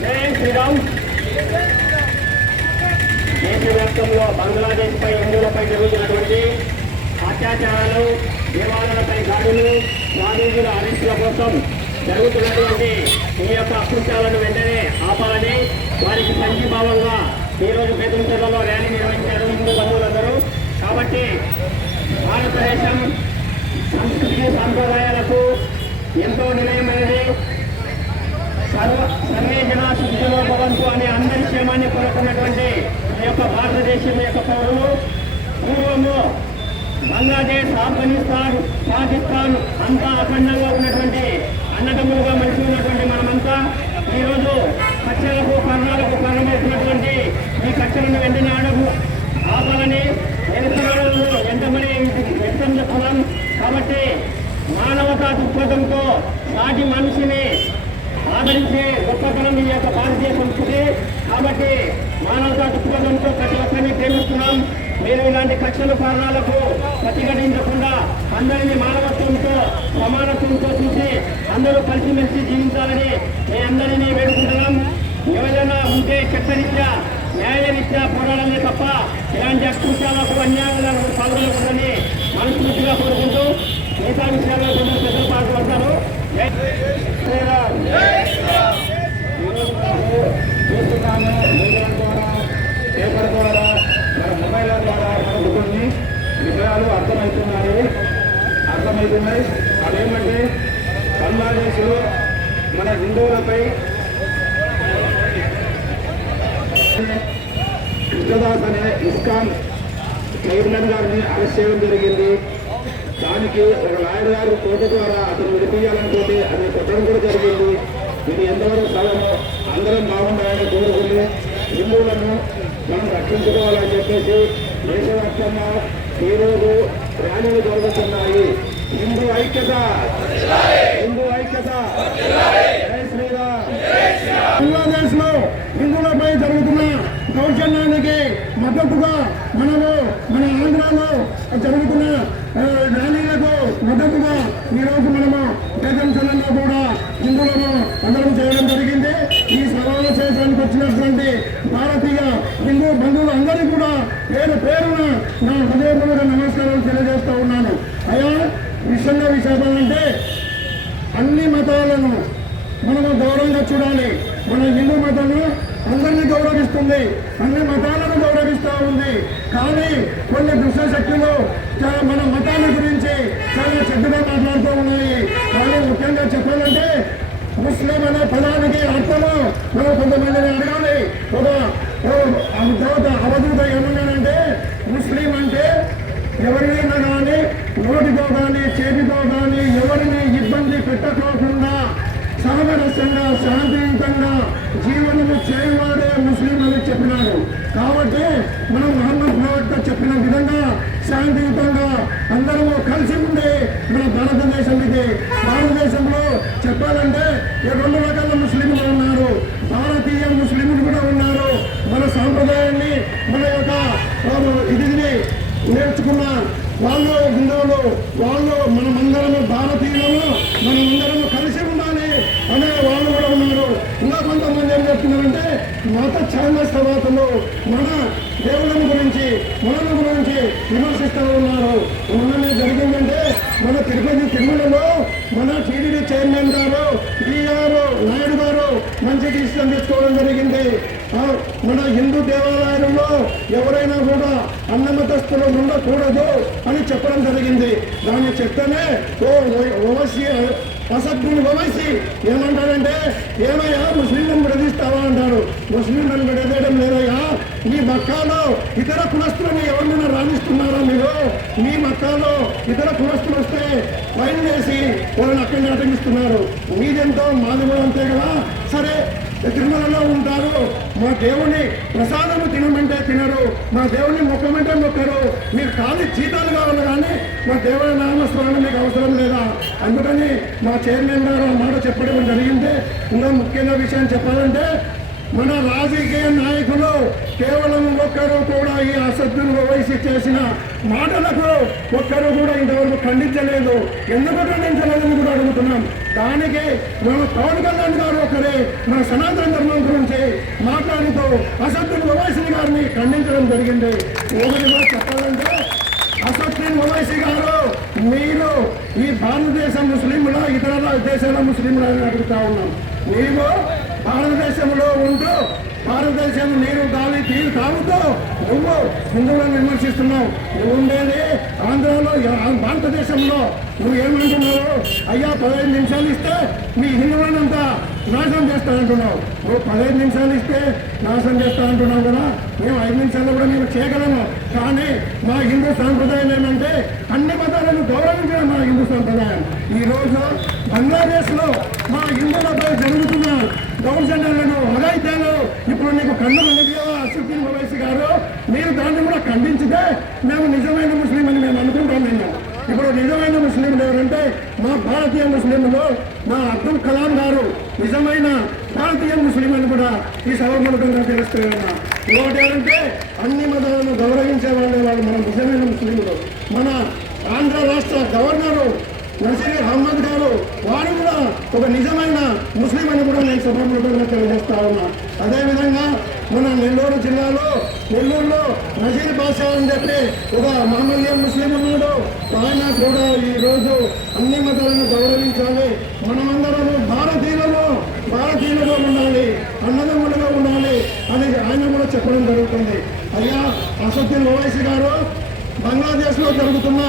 జై దేశవ్యాప్తంలో బంగ్లాదేశ్ పై హిందువులపై జరుగుతున్నటువంటి అత్యాచారాలు దేవాలయాలపై దాడులు స్వామీజుల అరెస్టుల కోసం జరుగుతున్నటువంటి ఈ యొక్క అకృత్యాలను వెంటనే ఆపాలని వారికి సంఘీభావంగా ఈరోజు బెదిరించడంలో ర్యాలీ నిర్వహించారు హిందూ బంధువులందరూ కాబట్టి భారతదేశం సంస్కృతి సాంప్రదాయాలకు ఎంతో నిలయమైనది సర్వ సర్వే జన సుఖిలో భవంతు అనే అందరి క్షేమాన్ని కోరుకున్నటువంటి ఈ యొక్క భారతదేశం యొక్క పౌరులు పూర్వము బంగ్లాదేశ్ ఆఫ్ఘనిస్తాన్ పాకిస్తాన్ అంతా అఖండంగా ఉన్నటువంటి అన్నదమ్ములుగా మంచి ఉన్నటువంటి మనమంతా ఈరోజు కచ్చలకు కర్ణాలకు కారణమవుతున్నటువంటి ఈ కచ్చలను వెంటనే ఆడకు ఆపాలని నిరసనలను ఎంతమని వ్యక్తం చేస్తున్నాం కాబట్టి మానవతా దృక్పథంతో సాటి మనిషిని ఆదరించే గొప్పతనం ఈ యొక్క భారతీయ సంస్కృతి కాబట్టి మానవతా దృక్పథంతో ప్రతి ఒక్కరిని ప్రేమిస్తున్నాం. మీరు ఇలాంటి కక్షల కారణాలకు ప్రతిఘటించకుండా అందరినీ మానవత్వంతో సమానత్వంతో చూసి అందరూ కలిసిమెలిసి జీవించాలని మీ అందరినీ వేడుకుంటున్నాం. యువజన ఉంటే చట్టరీత్యా న్యాయరీత్యా పోరాడాలే తప్ప ఇలాంటి అకృత్యాలకు అన్యాయాలకు పాల్గొనకూడదని మనస్ఫూర్తిగా కోరుకుంటూ మిగతా విషయాల్లో కొంచెం ప్రజలు పాల్గొంటారు. చూస్తున్నాము మీడియా ద్వారా పేపర్ ద్వారా మన మొబైల్ ద్వారా మనకు కొన్ని విషయాలు అర్థమవుతున్నాయి. అర్థమవుతున్నాయి. అదేమంటే బంగ్లాదేశ్లో మన హిందువులపై కృష్ణదాస్ అనే ఇస్కాన్ చైర్మన్ గారిని అరెస్ట్ చేయడం జరిగింది. దానికి ఒక లాయర్ గారు కోర్టు ద్వారా అతను విడిపించాలనుకుంటే అది కొట్టడం కూడా జరిగింది. ఇది ఎంతవరకు సగము అందరం బాగుండాలని కోరుకుంది హిందువులను మనం రక్షించుకోవాలని చెప్పేసి దేశవ్యాప్తంగా ఈరోజు ర్యాలీలు జరుగుతున్నాయి. హిందూ ఐక్యత! హిందూ ఐక్యత! జై శ్రీరామ్! బంగ్లాదేశ్లో హిందువులపై జరుగుతున్న దౌర్జన్యాన్ని మద్దతుగా మనము మన ఆంధ్రాలో జరుగుతున్న ర్యాలీలకు మద్దతుగా ఈరోజు మనము ప్రజంచలంలో కూడా హిందువులను అందరం చేయడం జరిగింది. ఈ సమావేశానికి వచ్చినటువంటి భారతీయ హిందూ బంధువులు అందరికీ కూడా పేరు పేరున నా హృదయపూర్వక నమస్కారాలు తెలియజేస్తూ ఉన్నాను. అయ్యా విషయంగా విషయం అంటే అన్ని మతాలను మనము గౌరవంగా చూడాలి. మన హిందూ మతము అందరినీ గౌరవిస్తుంది. అన్ని మతాలను గౌరవిస్తూ ఉంది. కానీ కొన్ని దుష్ట శక్తులు మన మతాల గురించి చాలా చెడ్డగా మాట్లాడుతూ ఉన్నాయి. కానీ ముఖ్యంగా చెప్పాలంటే ముస్లిం అనే పదానికి అర్థము మనం కొంతమందిని అడగాలి. ఒక తర్వాత అవధూత ఏమన్నానంటే ముస్లిం అంటే ఎవరినైనా కానీ నోటితో కానీ చేతితో కానీ ఎవరిని ఇబ్బంది పెట్టకోకుండా సామరస్యంగా శాంతియుతంగా జీవనము చేయవాడే ముస్లిం అని చెప్పినాడు కాబట్టి మనం మహమ్మద్ ప్రవక్త చెప్పిన విధంగా శాంతియుతంగా అందరము కలిసి ఉండి మన భారతదేశం ఇది భారతదేశంలో చెప్పాలంటే రెండు రకాల ముస్లింలు ఉన్నారు? భారతీయ ముస్లింలు కూడా ఉన్నారు. మన సాంప్రదాయాన్ని మన యొక్క ఇది నేర్చుకున్న వాళ్ళు హిందువులు వాళ్ళు మనమందరము భారతీయులము మనమందరము కలిసి ఉండాలి అనే వాళ్ళు కూడా ఉన్నారు ఇంకా కొంతమంది ఏం చెప్తున్నారంటే మత ఛాందస్తవాతలు మన దేవుళ్ళని గురించి మనల గురించి విమర్శిస్తూ ఉన్నారు. మొన్ననే జరిగిందంటే మన తిరుపతి తిరుమలలో మన టీడీడీ చైర్మన్ గారు ఈఆర్ నాయుడు గారు మంచి డిసిషన్ తీసుకోవడం జరిగింది. మన హిందూ దేవాలయంలో ఎవరైనా కూడా అన్నమతస్తులు ఉండకూడదు అని చెప్పడం జరిగింది. దాన్ని చెప్తేనే ఓ ఓవైసీ అసభ్యుని ఓవైసీ ఏమంటాడంటే ఏమయ్యా ముస్లింలను విడదీస్తావా అంటాడు ముస్లింలను విడదీయడం లేదయ్యా మీ మక్కాలో ఇతర కులస్తులను ఎవరినైనా రాణిస్తున్నారా మీరు? మీ మక్కాలో ఇతర కులస్తులు వస్తే ఫైన్ వేసి వాళ్ళని అక్కడిని అటగిస్తున్నారు మీదెంతో మాది కూడా అంతే కదా? సరే తిరుమలలో ఉంటారు. మా దేవుని ప్రసాదము తినమంటే తినరు. మా దేవుని మొక్కమంటే మొక్కరు మీరు ఖాళీ జీతాలు కావాలి కానీ మా దేవుని నామస్మరణ మీకు అవసరం లేదా? అందుకని మా చైర్మన్ గారు మాట చెప్పడం జరిగింది. ఇంకా ముఖ్యంగా విషయం చెప్పాలంటే మన రాజకీయ నాయకులు కేవలం ఒక్కరు కూడా ఈ అసత్తును వయసు చేసిన మాటలకు ఒక్కరు కూడా ఇంతవరకు ఖండించలేదు. ఎందుకు ఖండించలేదని కూడా అడుగుతున్నాం. దానికి మన పవన్ కళ్యాణ్ గారు ఒకరే మన సనాతన ధర్మం గురించి మాట్లాడుతూ అసత్తుని ఓవైసీ గారిని ఖండించడం జరిగింది. ఒకటి చెప్పాలంటే అసత్యం ఓవైసీ గారు మీరు ఈ భారతదేశ ముస్లింల ఇతర దేశాల ముస్లింల అని అడుగుతా ఉన్నాం. మీరు భారతదేశంలో ఉంటూ భారతదేశం నీరు గాలి తీరు తాగుతూ నువ్వు హిందువులను విమర్శిస్తున్నావు. నువ్వు ఉండేది ఆంధ్రలో భారతదేశంలో. నువ్వు ఏమంటున్నావు అయ్యా పదహైదు నిమిషాలు ఇస్తే మీ హిందువులనంతా నాశనం చేస్తానంటున్నావు నువ్వు పదహైదు నిమిషాలు ఇస్తే నాశనం చేస్తా అంటున్నావు కదా మేము ఐదు నిమిషాల్లో కూడా మేము చేయగలము. కానీ మా హిందూ సాంప్రదాయం ఏమంటే అన్ని మతాలను గౌరవించడం మా హిందూ సాంప్రదాయం. ఈ రోజు బంగ్లాదేశ్లో మా హిందువులపై జరుగుతున్న దౌర్జన్యాలను అఘాయిత్యాలు ఇప్పుడు నీకు కన్ను కనిపించవా అసఫీన్ ఓవైసీ గారు. మీరు దాన్ని కూడా ఖండించితే మేము నిజమైన ముస్లిం అని మేము అనుకుంటాం మేము ఇప్పుడు నిజమైన ముస్లింలు ఎవరంటే మా భారతీయ ముస్లింలు మా అబ్దుల్ కలాం గారు. నిజమైన భారతీయ ముస్లిం అని కూడా ఈ సభాముఖంగా తెలుస్తున్నా ఇంకోటి ఏంటంటే అన్ని మతాలను గౌరవించే వాళ్ళే వాళ్ళు మన నిజమైన ముస్లింలు. మన ఆంధ్ర రాష్ట్ర గవర్నరు నసీర్ అహ్మద్ గారు వారు కూడా ఒక నిజమైన ముస్లిం అని కూడా నేను సభాముఖంగా తెలియజేస్తా ఉన్నా. అదేవిధంగా మన నెల్లూరు జిల్లాలో నెల్లూరులో నజీర్ బాషా అని చెప్పి ఒక మామూలు ముస్లిం ఉన్నాడు. ఆయన కూడా ఈ రోజు అన్ని మతాలను గౌరవించాలి. మనమందరము భారతీయులలో భారతీయులుగా ఉండాలి అన్నదమ్ములుగా ఉండాలి అని ఆయన కూడా చెప్పడం జరుగుతుంది. అయ్యా అసత్యం ఓవైసీ గారు బంగ్లాదేశ్లో జరుగుతున్న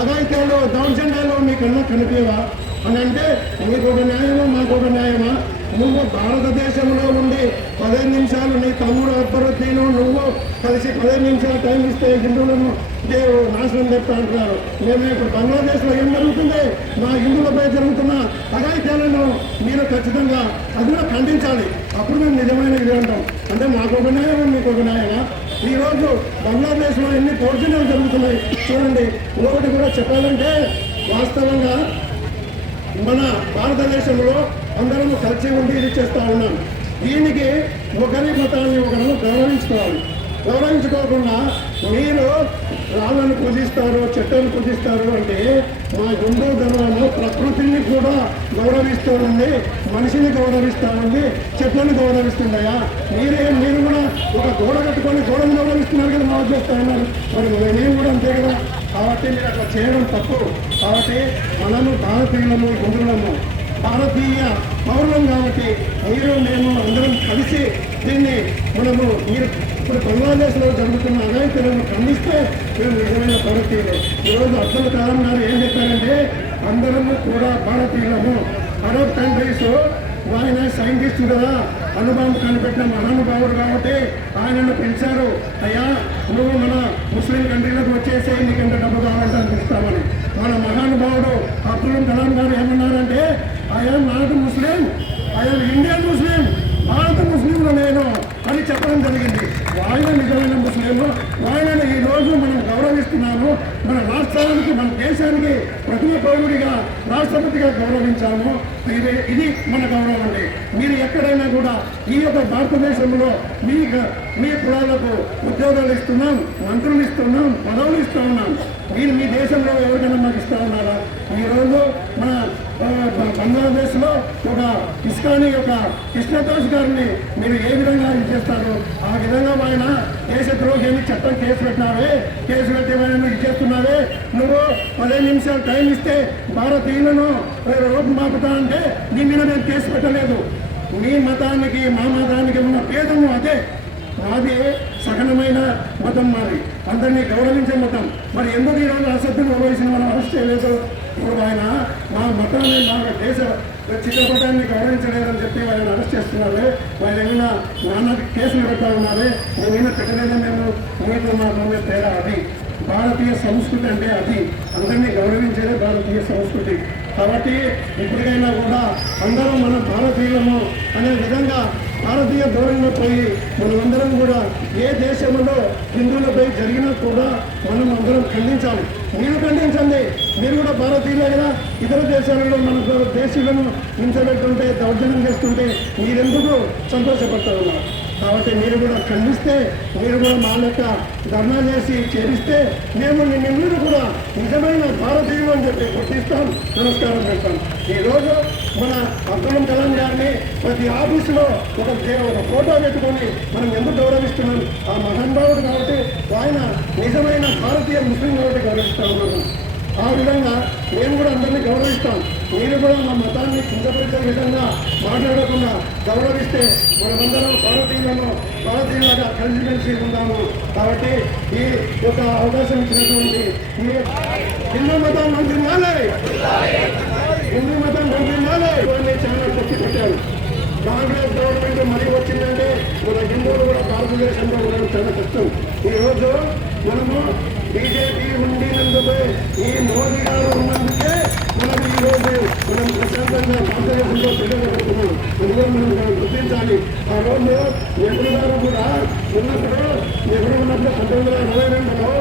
అఘాయిత్యాలు దౌర్జన్యాలు మీకన్నా కనిపించవా అని అంటే మీకు ఒక న్యాయమా మాకు ఒక న్యాయమా? నువ్వు భారతదేశంలో ఉండి పదిహేను నిమిషాలు నీ తమ్ముడు అక్బరుద్దీను నువ్వు కలిసి పదిహేను నిమిషాలు టైం ఇస్తే హిందువులను దేవు నాశనం చెప్తా అంటున్నారు. మేము ఇప్పుడు బంగ్లాదేశ్లో ఏం జరుగుతుంది? మా హిందువులపై జరుగుతున్న అఘాయిత్యాలను మీరు ఖచ్చితంగా అది ఖండించాలి. అప్పుడు మేము నిజమైన ఇది అంటాం. అంటే మాకు ఒక న్యాయమా మీకు ఒక న్యాయమా? ఈరోజు బంగ్లాదేశ్లో ఎన్ని దౌర్జన్యాలు జరుగుతున్నాయి చూడండి. ఇంకొకటి కూడా చెప్పాలంటే వాస్తవంగా మన భారతదేశంలో అందరం కలిసి ఉండి ఇది చేస్తూ ఉన్నాం. దీనికి ఒకరి మతాన్ని ఒకరు గౌరవించుకోవాలి. గౌరవించుకోకుండా మీరు రాళ్ళను పూజిస్తారు చెట్లను పూజిస్తారు అంటే మా హిందూ ధర్మంలో ప్రకృతిని కూడా గౌరవిస్తూ ఉంది మనిషిని గౌరవిస్తూ ఉంది చెట్లను గౌరవిస్తున్నాయా? మీరే మీరు కూడా ఒక గోడ కట్టుకొని గోడను గౌరవిస్తున్నారు కదా మా చేస్తా ఉన్నారు మరి మేము కూడా అంతే కదా? కాబట్టి మీరు అట్లా చేయడం తప్పు. కాబట్టి మనము భారతీయులము హిందువులము భారతీయ పౌరులం కాబట్టి మీరు మేము అందరం కలిసి దీన్ని మనము ఇప్పుడు బంగ్లాదేశ్లో జరుగుతున్న అఘాయిత్యాలను ఖండిస్తే మేము నిజమైన భారతీయులు. ఈరోజు అబ్దుల్ కలాం గారు ఏం చెప్పారంటే అందరము కూడా భారతీయులము. అరబ్ కంట్రీస్ ఆయన సైంటిస్ట్ కదా. అనుభవం కనిపెట్టిన మహానుభావుడు కాబట్టి ఆయనను పిలిచారు. అయ్యా నువ్వు మన ముస్లిం కంట్రీలకు వచ్చేసి నీకంటే ఎంత డబ్బు కావాలంటే అనిపిస్తామని మన మహానుభావుడు అబ్దుల్ కలాం గారు I I'm not Muslim I'm Indian Muslim భారత ముస్లింలు నేను అని చెప్పడం జరిగింది. ఆయన నిజమైన ముస్లింలు ఆయన ఈ రోజు మనం గౌరవిస్తున్నాము. మన రాష్ట్రానికి మన దేశానికి ప్రథమ పౌరుడిగా రాష్ట్రపతిగా గౌరవించాము. ఇది ఇది మన గౌరవం అండి. మీరు ఎక్కడైనా కూడా ఈ యొక్క భారతదేశంలో మీ మీ కులాలకు ఉద్యోగాలు ఇస్తున్నాం మంత్రులు ఇస్తున్నాం పదవులు ఇస్తా ఉన్నాం. మీరు మీ దేశంలో ఎవరికైనా మాకు ఇస్తా ఉన్నారా? ఈరోజు మన బంగ్లాదేశ్లో ఒక ఇస్కానీ యొక్క కృష్ణదాస్ గారిని మీరు ఏ విధంగా ఇది చేస్తారు ఆ విధంగా దేశద్రోహి అని చట్టం కేసు పెట్టినావే? కేసు పెట్టి నువ్వు ఇది చేస్తున్నావే నువ్వు పదిహేను నిమిషాలు టైం ఇస్తే భారతీయులను రోడ్డు మాపుతా అంటే నీ మీద నేను కేసు పెట్టలేదు. మీ మతానికి మా మతానికి ఉన్న భేదము అదే. మాది సహనమైన మతం మాది. అందరినీ గౌరవించే మతం. మరి ఎందుకు ఈరోజు అసత్యం వహించిన మనం అరెస్ట్ చేయలేదు? ఇప్పుడు ఆయన మా మతాన్ని మా దేశ చిత్రపటాన్ని గౌరవించలేదని చెప్పి వాళ్ళని అరెస్ట్ చేస్తున్నారు వాళ్ళు ఏమైనా నాన్న కేసులు పెడతా ఉన్నారు ఏమైనా పెట్టలేదని మేము మీతో తేడా అది. భారతీయ సంస్కృతి అంటే అది. అందరినీ గౌరవించేదే భారతీయ సంస్కృతి. కాబట్టి ఇప్పటికైనా కూడా అందరం మనం భారతీయులము అనే విధంగా భారతీయ ధోరణిపై పోయి మనమందరం కూడా ఏ దేశంలో హిందువులపై జరిగినా కూడా మనం అందరం ఖండించాలి. మీరు ఖండించండి. మీరు కూడా భారతీయులే కదా. ఇతర దేశాలలో మన దేశీయులను హింసపెట్టుంటే దౌర్జన్యం చేస్తుంటే మీరెందుకు సంతోషపడతారు కాబట్టి మీరు కూడా ఖండిస్తే మీరు కూడా మా యొక్క ధర్నా చేసి చేరిస్తే మేము నిన్నెన్నడూ కూడా నిజమైన భారతీయులు అని చెప్పి గుర్తిస్తాం. నమస్కారం పెడతాం ఈరోజు మన అబ్దుల్ కలాం గారిని ప్రతి ఆఫీసులో ఒక ఒక ఫోటో పెట్టుకొని మనం ఎందుకు గౌరవిస్తున్నాం? ఆ మహానుభావుడు కాబట్టి ఆయన నిజమైన భారతీయ ముస్లిం కాబట్టి గౌరవిస్తా ఉన్నాము ఆ విధంగా మేము కూడా అందరినీ గౌరవిస్తాం. మీరు కూడా మా మతాన్ని కిందపరిచే విధంగా మాట్లాడకుండా గౌరవిస్తే మనమందరం భారతీయులను భారతీయులుగా కలిసిమెలిసి ఉందాము. కాబట్టి ఈ యొక్క అవకాశం ఇచ్చినటువంటి హిందూ మతం మంత్రి హిందూ మతం పంపించాలి ఇవన్నీ చాలా తప్పి పెట్టారు. కాంగ్రెస్ గవర్నమెంట్ మరీ వచ్చిందంటే మన హిందువులు కూడా భారతదేశంలో ఉండడం చాలా కష్టం. ఈ రోజు మనము బీజేపీ ఉండినందుకు ఈ మోదీ గారు ఉన్నందుకే మనం ఈరోజు మనం ప్రశాంతంగా భారతదేశంలో తిరగలుగుతున్నాం అందులో మనం గుర్తించాలి. ఆ రోజు నెహ్రూ గారు కూడా ఉన్నప్పుడు నెహ్రూ ఉన్నప్పుడు పంతొమ్మిది వందల అరవై రెండులో